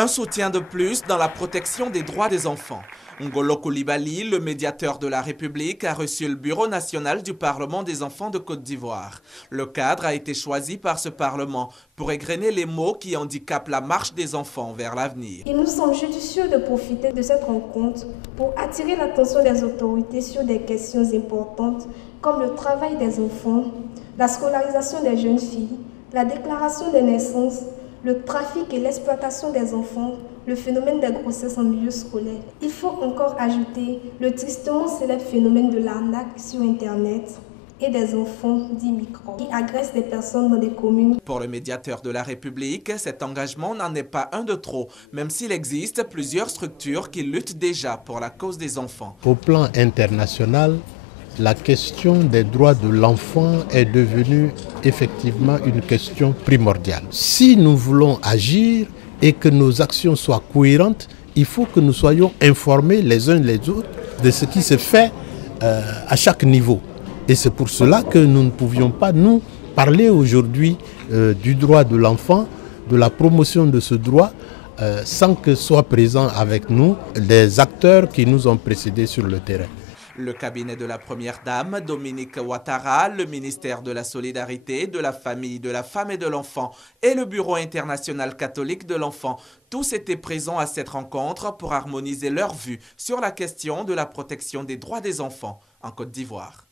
Un soutien de plus dans la protection des droits des enfants. Ngolo Coulibaly, le médiateur de la République, a reçu le Bureau national du Parlement des enfants de Côte d'Ivoire. Le cadre a été choisi par ce Parlement pour égrener les mots qui handicapent la marche des enfants vers l'avenir. Il nous semble judicieux de profiter de cette rencontre pour attirer l'attention des autorités sur des questions importantes comme le travail des enfants, la scolarisation des jeunes filles, la déclaration des naissances, le trafic et l'exploitation des enfants, le phénomène des grossesses en milieu scolaire. Il faut encore ajouter le tristement célèbre phénomène de l'arnaque sur Internet et des enfants dits microbes qui agressent des personnes dans des communes. Pour le médiateur de la République, cet engagement n'en est pas un de trop, même s'il existe plusieurs structures qui luttent déjà pour la cause des enfants. Au plan international, la question des droits de l'enfant est devenue effectivement une question primordiale. Si nous voulons agir et que nos actions soient cohérentes, il faut que nous soyons informés les uns les autres de ce qui se fait à chaque niveau. Et c'est pour cela que nous ne pouvions pas, nous, parler aujourd'hui du droit de l'enfant, de la promotion de ce droit, sans que soient présents avec nous des acteurs qui nous ont précédés sur le terrain. Le cabinet de la Première Dame, Dominique Ouattara, le ministère de la Solidarité, de la Famille, de la Femme et de l'Enfant et le Bureau international catholique de l'enfant, tous étaient présents à cette rencontre pour harmoniser leur vue sur la question de la protection des droits des enfants en Côte d'Ivoire.